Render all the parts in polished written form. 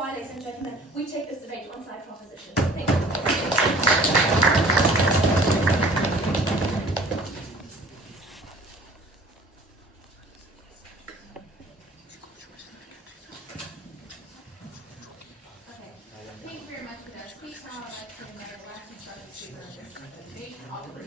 why, ladies and gentlemen, we take this debate to one-side proposition. Thank you. Thank you very much for that speech. Now I'd like to invite our last instructed speaker of this debate, Oliver.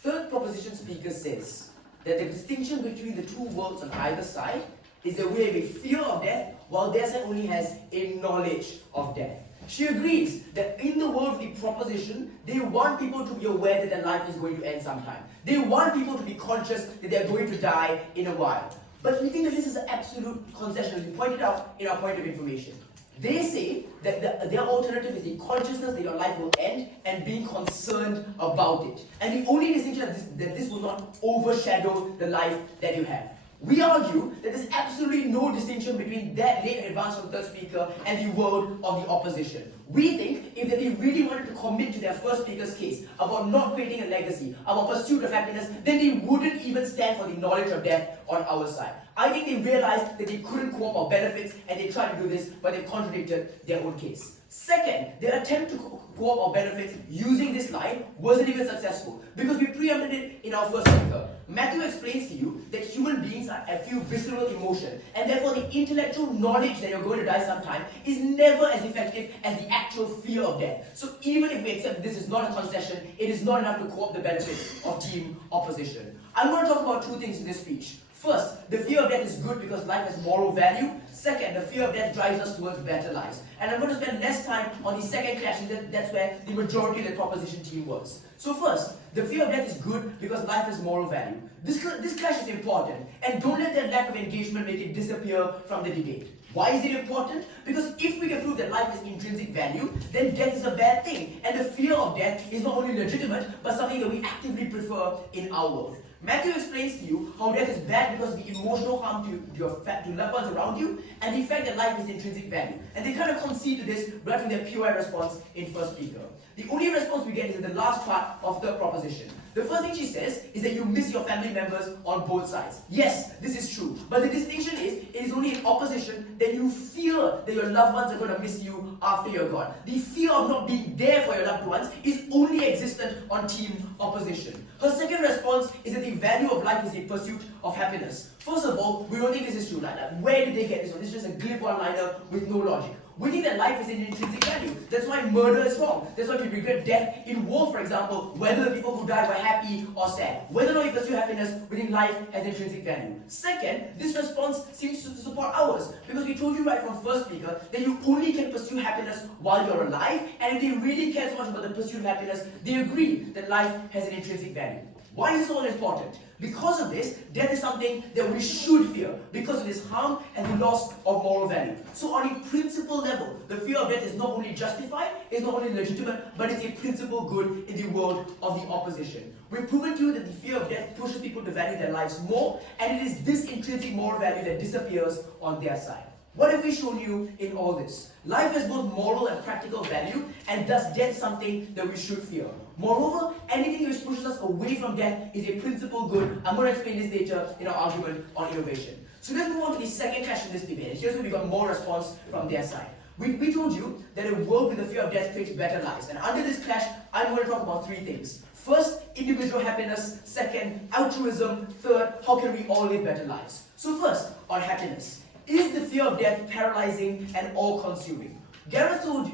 Third proposition speaker says that the distinction between the two worlds on either side is that we have a fear of death, while their side only has a knowledge of death. She agrees that in the world of the proposition, they want people to be aware that their life is going to end sometime. They want people to be conscious that they're going to die in a while. But we think that this is an absolute concession, as we pointed out in our point of information. They say that their alternative is the consciousness that your life will end and being concerned about it. And the only distinction is that this will not overshadow the life that you have. We argue that there's absolutely no distinction between that late advance from the third speaker and the world of the opposition. We think if they really wanted to commit to their first speaker's case about not creating a legacy, about pursuit of happiness, then they wouldn't even stand for the knowledge of death on our side. I think they realized that they couldn't co-opt our benefits and they tried to do this, but they contradicted their own case. Second, their attempt to co-opt our benefits using this line wasn't even successful because we preempted it in our first speaker. Matthew explains to you that human beings feel visceral emotion, and therefore the intellectual knowledge that you're going to die sometime is never as effective as the actual fear of death. So even if we accept this is not a concession, it is not enough to co-opt the benefits of team opposition. I'm going to talk about two things in this speech. First, the fear of death is good because life has moral value. Second, the fear of death drives us towards better lives. And I'm going to spend less time on the second clash, and that's where the majority of the proposition team was. So first, the fear of death is good because life has moral value. This clash is important, and don't let that lack of engagement make it disappear from the debate. Why is it important? Because if we can prove that life has intrinsic value, then death is a bad thing. And the fear of death is not only legitimate, but something that we actively prefer in our world. Matthew explains to you how death is bad because of the emotional harm to loved ones around you and the fact that life is intrinsic value. And they kind of concede to this right from their pure response in first speaker. The only response we get is in the last part of the proposition. The first thing she says is that you miss your family members on both sides. Yes, this is true. But the distinction is, it is only in opposition that you fear that your loved ones are going to miss you after you're gone. The fear of not being there for your loved ones is only existent on team opposition. Her second response is that the value of life is the pursuit of happiness. First of all, we don't think this is true. Like, where did they get this from? This is just a glib one-liner with no logic. We think that life is an intrinsic value. That's why murder is wrong. That's why we regret death in war, for example, whether the people who died were happy or sad. Whether or not you pursue happiness, we think life has intrinsic value. Second, this response seems to support ours, because we told you right from first speaker that you only can pursue happiness while you're alive, and if they really care so much about the pursuit of happiness, they agree that life has an intrinsic value. Why is this all important? Because of this, death is something that we should fear because of this harm and the loss of moral value. So on a principle level, the fear of death is not only justified, it's not only legitimate, but it's a principle good in the world of the opposition. We've proven to you that the fear of death pushes people to value their lives more, and it is this intrinsic moral value that disappears on their side. What have we shown you in all this? Life has both moral and practical value, and thus death is something that we should fear. Moreover, anything which pushes us away from death is a principle good. I'm going to explain this later in our argument on innovation. So let's move on to the second clash in this debate. Here's where we got more response from their side. We told you that a world with the fear of death creates better lives. And under this clash, I'm going to talk about three things. First, individual happiness. Second, altruism. Third, how can we all live better lives? So first, on happiness. Is the fear of death paralyzing and all-consuming? Gareth told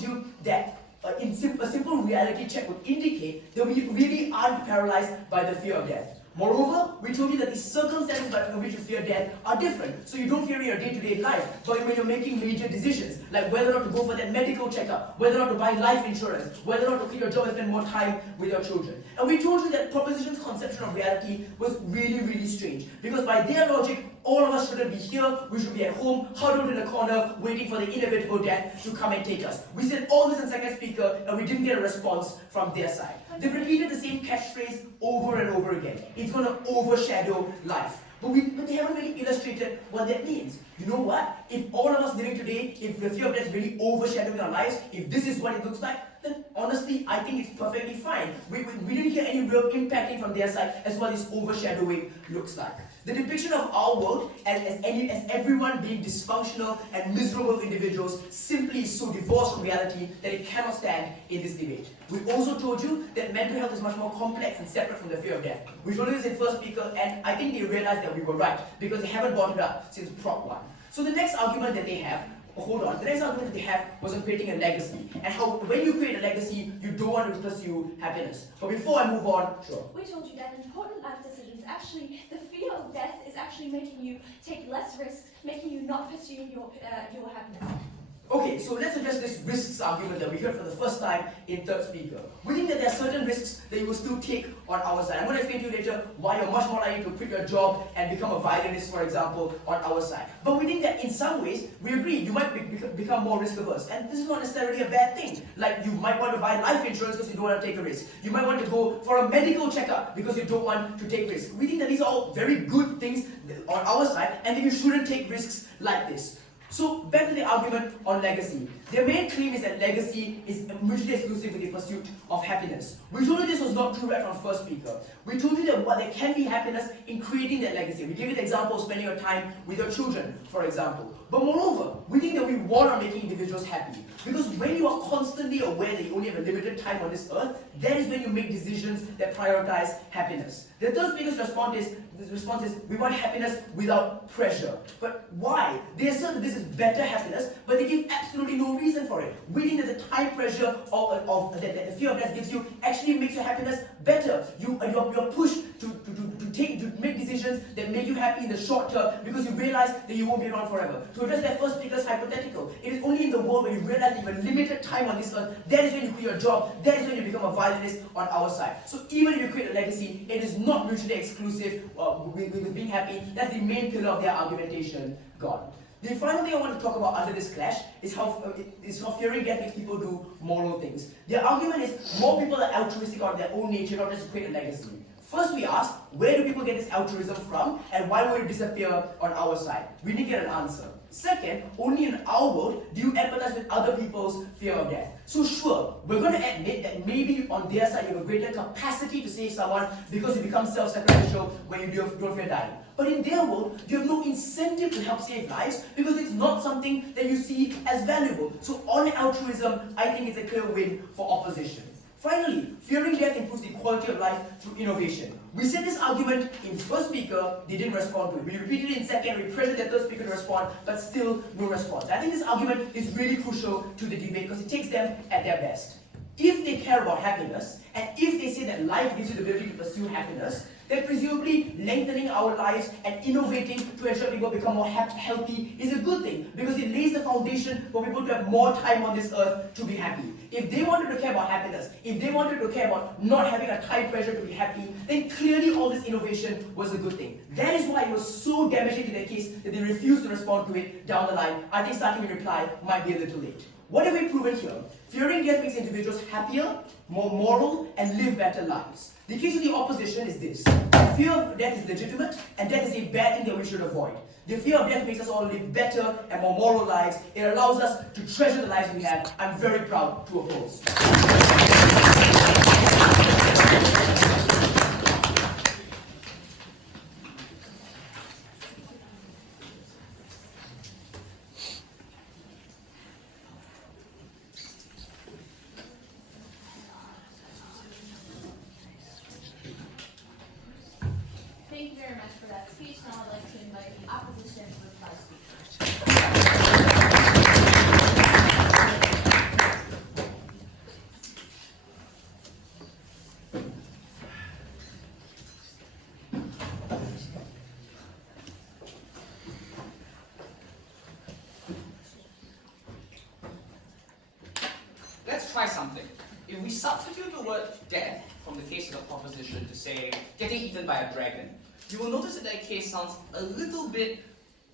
you that a simple reality check would indicate that we really aren't paralyzed by the fear of death. Moreover, we told you that the circumstances by which you fear death are different. So you don't fear in your day-to-day life, but when you're making major decisions, like whether or not to go for that medical checkup, whether or not to buy life insurance, whether or not to quit your job and spend more time with your children. And we told you that proposition's conception of reality was really, really strange, because by their logic, all of us shouldn't be here, we should be at home, huddled in a corner, waiting for the inevitable death to come and take us. We said all this in second speaker and we didn't get a response from their side. They've repeated the same catchphrase over and over again. It's going to overshadow life. But they haven't really illustrated what that means. You know what? If all of us living today, if the fear of death is really overshadowing our lives, if this is what it looks like, then honestly, I think it's perfectly fine. We didn't hear any real impacting from their side as what this overshadowing looks like. The depiction of our world as everyone being dysfunctional and miserable individuals simply is so divorced from reality that it cannot stand in this debate. We also told you that mental health is much more complex and separate from the fear of death. We told you this in first speaker, and I think they realized that we were right because they haven't brought it up since Prop 1. So the next argument that they have, the next argument that they have was on creating a legacy, and how when you create a legacy, you don't want to pursue happiness. But before I move on, sure. We told you that important life decisions, actually, the fear of death is actually making you take less risks, making you not pursue your happiness. Okay, so let's address this risks argument that we heard for the first time in third speaker. We think that there are certain risks that you will still take on our side. I'm going to explain to you later why you're much more likely to quit your job and become a violinist, for example, on our side. But we think that in some ways, we agree, you might become more risk averse. And this is not necessarily a bad thing. Like, you might want to buy life insurance because you don't want to take a risk. You might want to go for a medical checkup because you don't want to take risks. We think that these are all very good things on our side, and that you shouldn't take risks like this. So, back to the argument on legacy. Their main claim is that legacy is mutually exclusive with the pursuit of happiness. We told you this was not true right from first speaker. We told you that there can be happiness in creating that legacy. We gave you the example of spending your time with your children, for example. But moreover, we think that we want on making individuals happy. Because when you are constantly aware that you only have a limited time on this earth, that is when you make decisions that prioritize happiness. The third speaker's response is, we want happiness without pressure. But why? They assert that this is better happiness, but they give absolutely no reason for it. We think that the time pressure that the fear of death gives you actually makes your happiness better. You're pushed to make decisions that make you happy in the short term because you realize that you won't be around forever. To address that first speaker's hypothetical, it is only in the world where you realize that you have limited time on this earth, that is when you quit your job, that is when you become a violinist on our side. So even if you create a legacy, it is not mutually exclusive with being happy. That's the main pillar of their argumentation gone. The final thing I want to talk about under this clash is how fearing death makes people do moral things. Their argument is more people are altruistic out of their own nature, not just to create a legacy. First we asked, where do people get this altruism from, and why would it disappear on our side? We didn't get an answer. Second, only in our world do you empathize with other people's fear of death. So sure, we're going to admit that maybe on their side you have a greater capacity to save someone because you become self-sacrificial when you don't fear dying. But in their world, you have no incentive to help save lives because it's not something that you see as valuable. So on altruism, I think it's a clear win for opposition. Finally, fearing death improves the quality of life through innovation. We said this argument in first speaker, they didn't respond to it. We repeated it in second, we pressured the third speaker to respond, but still no response. I think this argument is really crucial to the debate because it takes them at their best. If they care about happiness, and if they say that life gives you the ability to pursue happiness, then presumably lengthening our lives and innovating to ensure people become more healthy is a good thing because it lays the foundation for people to have more time on this earth to be happy. If they wanted to care about happiness, if they wanted to care about not having a time pressure to be happy, then clearly all this innovation was a good thing. That is why it was so damaging to their case that they refused to respond to it down the line. I think starting with reply might be a little late. What have we proven here? Fearing death makes individuals happier, more moral, and live better lives. The case of the opposition is this. The fear of death is legitimate, and death is a bad thing that we should avoid. The fear of death makes us all live better and more moral lives. It allows us to treasure the lives we have. I'm very proud to oppose. Thank you very much for that speech. Now I'd like to invite the opposition to reply speaker. Let's try something. If we substitute the word death from the case of the proposition to say getting eaten by a dragon, you will notice that that case sounds a little bit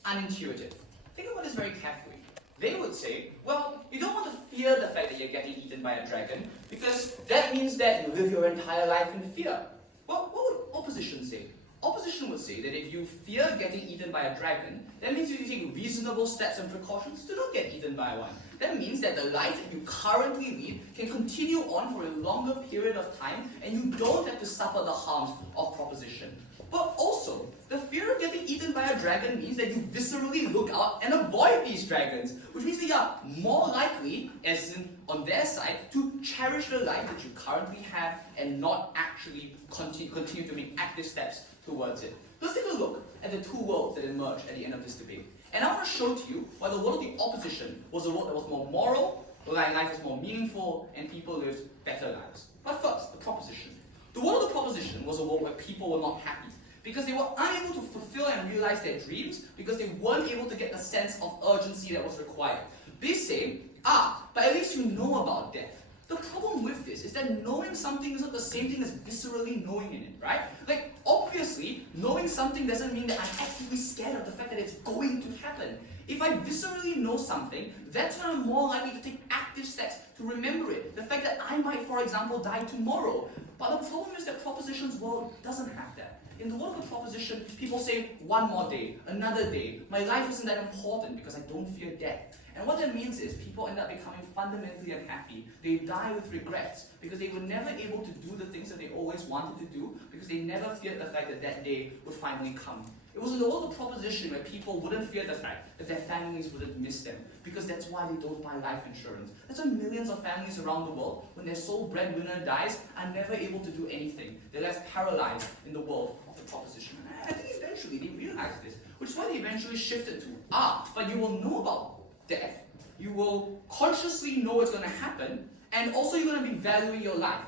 unintuitive. Think about this very carefully. They would say, well, you don't want to fear the fact that you're getting eaten by a dragon because that means that you live your entire life in fear. Well, what would opposition say? Opposition would say that if you fear getting eaten by a dragon, that means you take reasonable steps and precautions to not get eaten by one. That means that the life that you currently lead can continue on for a longer period of time and you don't have to suffer the harms of proposition. But also, the fear of getting eaten by a dragon means that you viscerally look out and avoid these dragons, which means that you are more likely, as in on their side, to cherish the life that you currently have and not actually continue to make active steps towards it. Let's take a look at the two worlds that emerge at the end of this debate. And I want to show to you why the world of the opposition was a world that was more moral, where life was more meaningful, and people lived better lives. But first, the proposition. The world of the proposition was a world where people were not happy, because they were unable to fulfill and realize their dreams, because they weren't able to get the sense of urgency that was required. They say, but at least you know about death. The problem with this is that knowing something is not the same thing as viscerally knowing in it, right? Like, obviously, knowing something doesn't mean that I'm actively scared of the fact that it's going to happen. If I viscerally know something, that's when I'm more likely to take active steps to remember it. The fact that I might, for example, die tomorrow. But the problem is that proposition's world doesn't have that. In the world of the proposition, people say, one more day, another day. My life isn't that important because I don't fear death. And what that means is people end up becoming fundamentally unhappy. They die with regrets because they were never able to do the things that they always wanted to do because they never feared the fact that that day would finally come. It was in the world of proposition where people wouldn't fear the fact that their families wouldn't miss them because that's why they don't buy life insurance. That's why millions of families around the world, when their sole breadwinner dies, are never able to do anything. They're left paralyzed in the world of the proposition. And I think eventually they realized this, which is why they eventually shifted to, but you will know about death. You will consciously know what's going to happen, and also you're going to be valuing your life.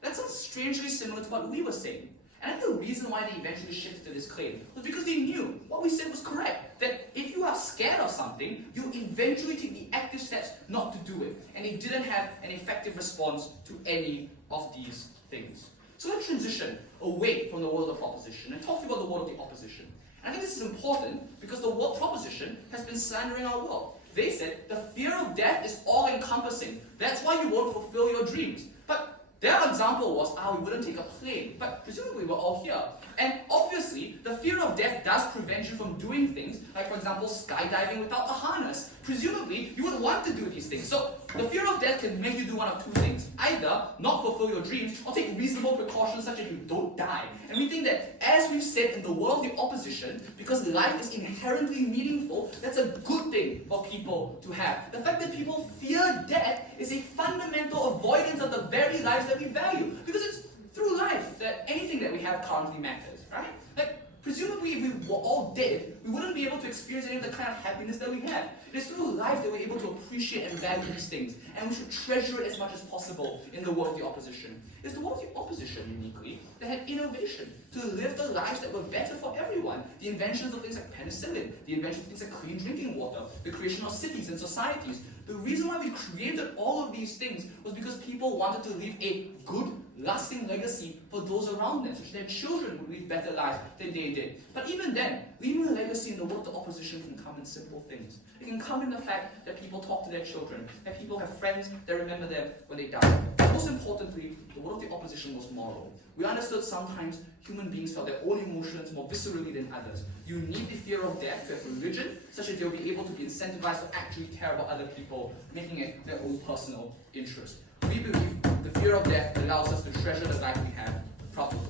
That sounds strangely similar to what we were saying. And I think the reason why they eventually shifted to this claim was because they knew what we said was correct. That if you are scared of something, you eventually take the active steps not to do it. And they didn't have an effective response to any of these things. So let's transition away from the world of proposition and talk about the world of the opposition. And I think this is important because the word proposition has been slandering our world. They said the fear of death is all-encompassing. That's why you won't fulfill your dreams. But their example was, we wouldn't take a plane. But presumably we're all here. And obviously, the fear of death does prevent you from doing things, like for example, skydiving without a harness. Presumably, you would want to do these things. So, the fear of death can make you do one of two things. Either not fulfill your dreams, or take reasonable precautions such that you don't die. And we think that, as we've said in the world of the opposition, because life is inherently meaningful, that's a good thing for people to have. The fact that people fear death is a fundamental avoidance of the very lives that we value. Because it's through life that anything that we have currently matters, right? Like, presumably if we were all dead, we wouldn't be able to experience any of the kind of happiness that we have. It is through life that we're able to appreciate and value these things, and we should treasure it as much as possible in the world of the opposition. It's the world of the opposition, uniquely, that had innovation to live the lives that were better for everyone. The inventions of things like penicillin, the invention of things like clean drinking water, the creation of cities and societies. The reason why we created all of these things was because people wanted to leave a good, lasting legacy for those around them, so that their children would live better lives than they did. But even then, leaving a legacy in the world of the opposition can come in simple things. It can come in the fact that people talk to their children, that people have friends that remember them when they die. Most importantly, the world of the opposition was moral. We understood sometimes human beings felt their own emotions more viscerally than others. You need the fear of death to have religion, such that they'll be able to be incentivized to actually care about other people, making it their own personal interest. We believe the fear of death allows us to treasure the life we have properly.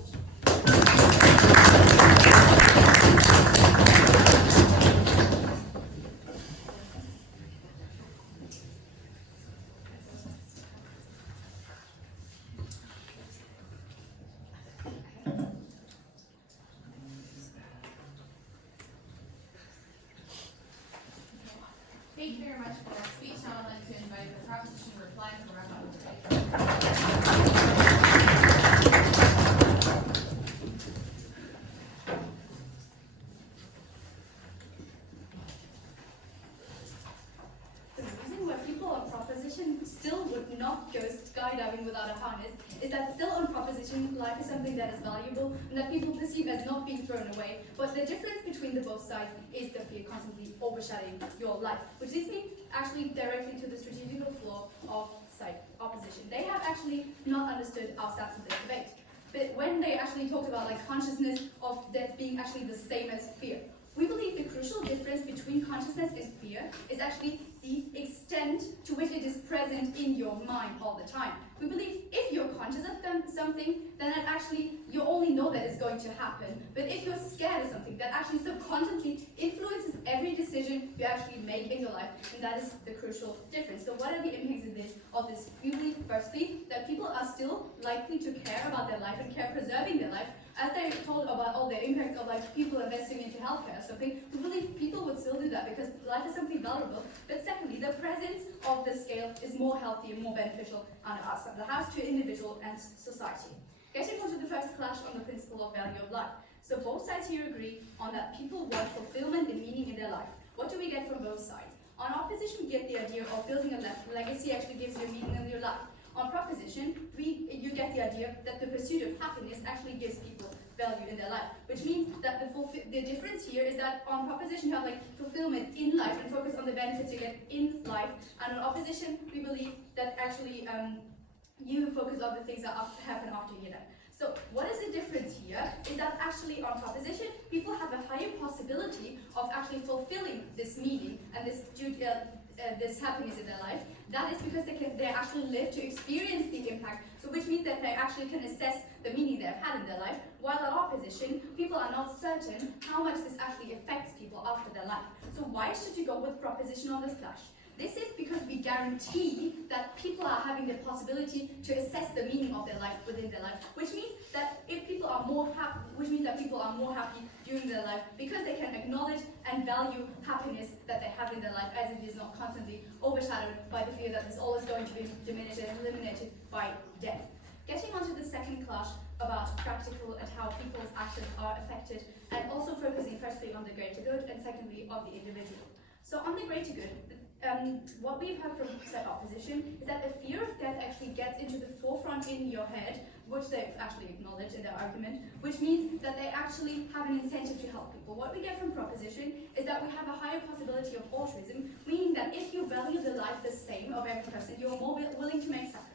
Thank you very much for that speech. Now I'd like to invite the proposition to reply to the wrap-up debate. The reason why people of proposition still would not go skydiving without a is that still on proposition, life is something that is valuable and that people perceive as not being thrown away. But the difference between the both sides is the fear constantly overshadowing your life, which leads me actually directly to the strategical flaw of side opposition. They have actually not understood our stance of this debate. But when they actually talked about like consciousness of death being actually the same as fear, we believe the crucial difference between consciousness and fear is actually the extent to which it is present in your mind all the time. We believe if you're conscious of something, then that actually you only know that it's going to happen. But if you're scared of something, that actually subconsciously influences every decision you actually make in your life, and that is the crucial difference. So what are the impacts of this? We believe firstly that people are still likely to care about their life and care preserving their life. As they told about all the impacts of like people investing into healthcare or something, we believe people would still do that because life is something valuable. But secondly, the presence of the scale is more healthy and more beneficial on us, the house to individual and society. Getting on to the first clash on the principle of value of life. So both sides here agree on that people want fulfillment and meaning in their life. What do we get from both sides? On opposition, we get the idea of building a legacy actually gives you meaning in your life. On proposition, you get the idea that the pursuit of happiness actually gives people value in their life, which means that the difference here is that on proposition you have like fulfillment in life and focus on the benefits you get in life, and on opposition we believe that actually you focus on the things that happen after you die. So what is the difference here is that actually on proposition people have a higher possibility of actually fulfilling this meaning and this happiness in their life. That is because they actually live to experience the impact, so which means that they actually can assess the meaning they've had in their life, while in opposition, people are not certain how much this actually affects people after their life. So why should you go with proposition on this clash? This is because we guarantee that people are having the possibility to assess the meaning of their life within their life, which means that if people are more happy, during their life because they can acknowledge and value happiness that they have in their life, as it is not constantly overshadowed by the fear that it's always going to be diminished and eliminated by death. Getting on to the second clash about practical and how people's actions are affected, and also focusing firstly on the greater good and secondly on the individual. So on the greater good, what we've heard from said opposition is that the fear of death actually gets into the forefront in your head, which they've actually acknowledged in their argument, which means that they actually have an incentive to help people. What we get from proposition is that we have a higher possibility of altruism, meaning that if you value the life the same of every person, you're more willing to make sacrifice.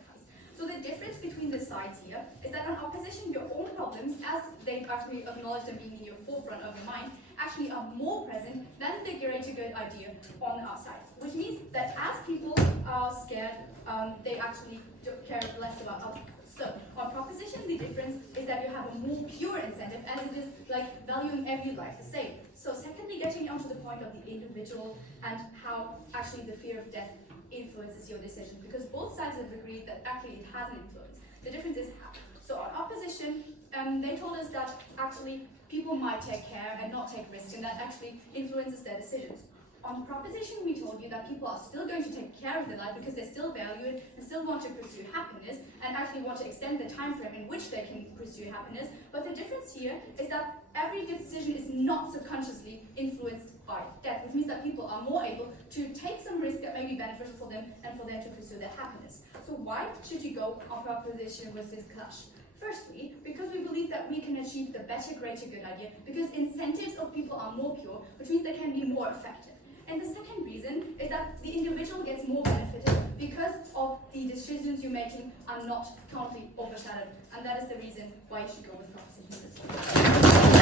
So the difference between the sides here is that on opposition, your own problems, as they've actually acknowledged them being in your forefront of your mind, actually are more present than the greater good idea on our side. Which means that as people are scared, they actually care less about other people. So on proposition, the difference is that you have a more pure incentive, as it is like valuing every life the same. So secondly, getting onto the point of the individual and how actually the fear of death influences your decision, because both sides have agreed that actually it has an influence. The difference is how. So on opposition, they told us that actually people might take care and not take risks, and that actually influences their decisions. On proposition, we told you that people are still going to take care of their life because they still value it and still want to pursue happiness and actually want to extend the time frame in which they can pursue happiness. But the difference here is that every decision is not subconsciously influenced by death, which means that people are more able to take some risk that may be beneficial for them and for them to pursue their happiness. So why should you go on proposition with this clash? Firstly, because we believe that we can achieve the better, greater good idea, because incentives of people are more pure, which means they can be more effective. And the second reason is that the individual gets more benefited because of the decisions you're making are not totally overshadowed. And that is the reason why you should go with proposition.